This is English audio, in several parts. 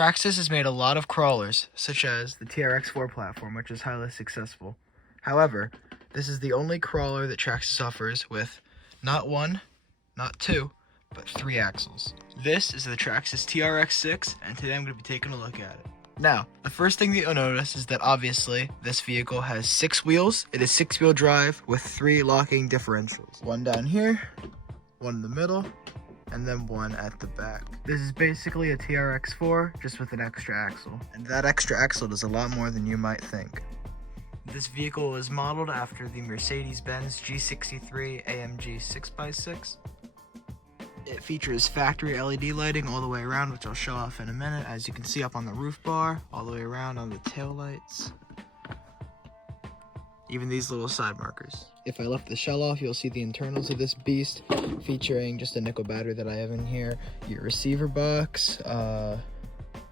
Traxxas has made a lot of crawlers, such as the TRX-4 platform, which is highly successful. However, this is the only crawler that Traxxas offers with not one, not two, but 3 axles. This is the Traxxas TRX-6, and today I'm going to be taking a look at it. Now, the first thing that you'll notice is that obviously this vehicle has 6 wheels. It is 6-wheel drive with 3 locking differentials. One down here, one in the middle, and then one at the back. This is basically a TRX-4 just with an extra axle. And that extra axle does a lot more than you might think. This vehicle is modeled after the Mercedes-Benz G63 AMG 6x6. It features factory LED lighting all the way around, which I'll show off in a minute. As you can see up on the roof bar, all the way around on the tail lights. Even these little side markers. If I left the shell off, you'll see the internals of this beast, featuring just a nickel battery that I have in here, your receiver box,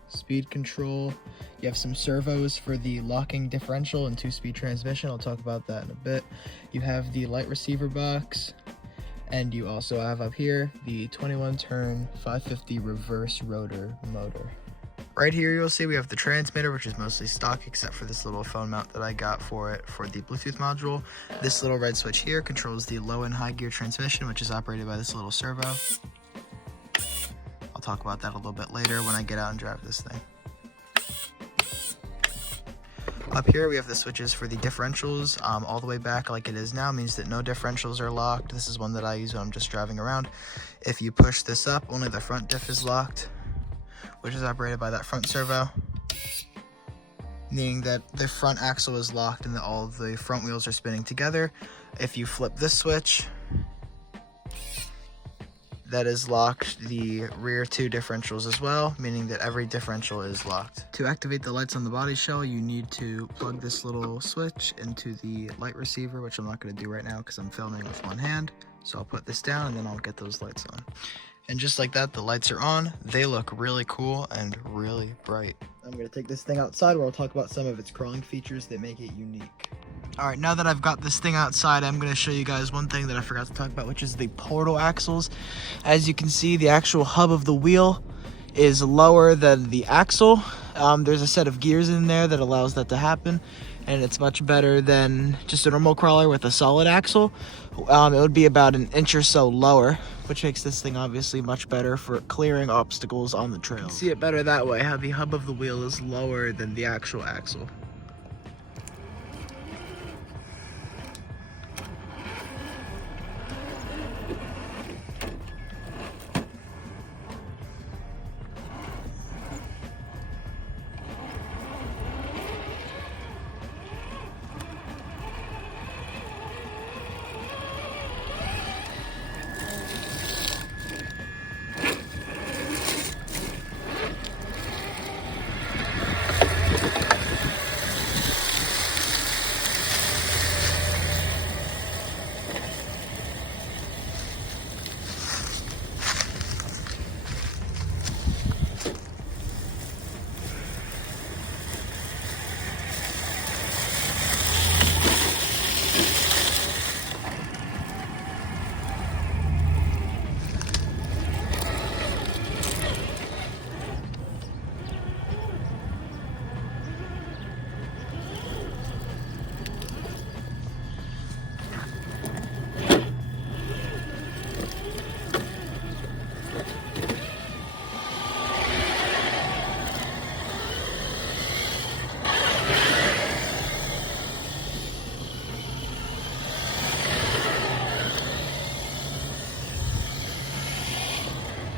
speed control. You have some servos for the locking differential and 2-speed transmission. I'll talk about that in a bit. You have the light receiver box, and you also have up here the 21-turn 550 reverse rotor motor. Right here you'll see we have the transmitter, which is mostly stock except for this little phone mount that I got for it for the Bluetooth module. This little red switch here controls the low and high gear transmission, which is operated by this little servo. I'll talk about that a little bit later when I get out and drive this thing. Up here we have the switches for the differentials. All the way back like it is now means that no differentials are locked. This is one that I use when I'm just driving around. If you push this up, only the front diff is locked, which is operated by that front servo, meaning that the front axle is locked and that all of the front wheels are spinning together. If you flip this switch, that is locked the rear 2 differentials as well, meaning that every differential is locked. To activate the lights on the body shell, you need to plug this little switch into the light receiver, which I'm not going to do right now because I'm filming with one hand. So I'll put this down and then I'll get those lights on. And just like that, the lights are on. They look really cool and really bright. I'm going to take this thing outside where I'll talk about some of its crawling features that make it unique. Alright, now that I've got this thing outside, I'm going to show you guys one thing that I forgot to talk about, which is the portal axles. As you can see, the actual hub of the wheel is lower than the axle. There's a set of gears in there that allows that to happen, and it's much better than just a normal crawler with a solid axle. It would be about an inch or so lower, which makes this thing obviously much better for clearing obstacles on the trail. See it better that way, how the hub of the wheel is lower than the actual axle.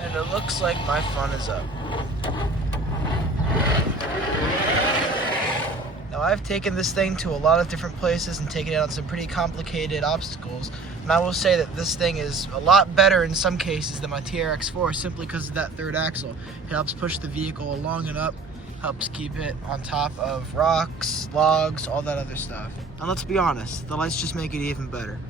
And it looks like my fun is up. Now I've taken this thing to a lot of different places and taken it on some pretty complicated obstacles, and I will say that this thing is a lot better in some cases than my TRX-4 simply because of that 3rd axle. It helps push the vehicle along and up, helps keep it on top of rocks, logs, all that other stuff. And let's be honest, the lights just make it even better.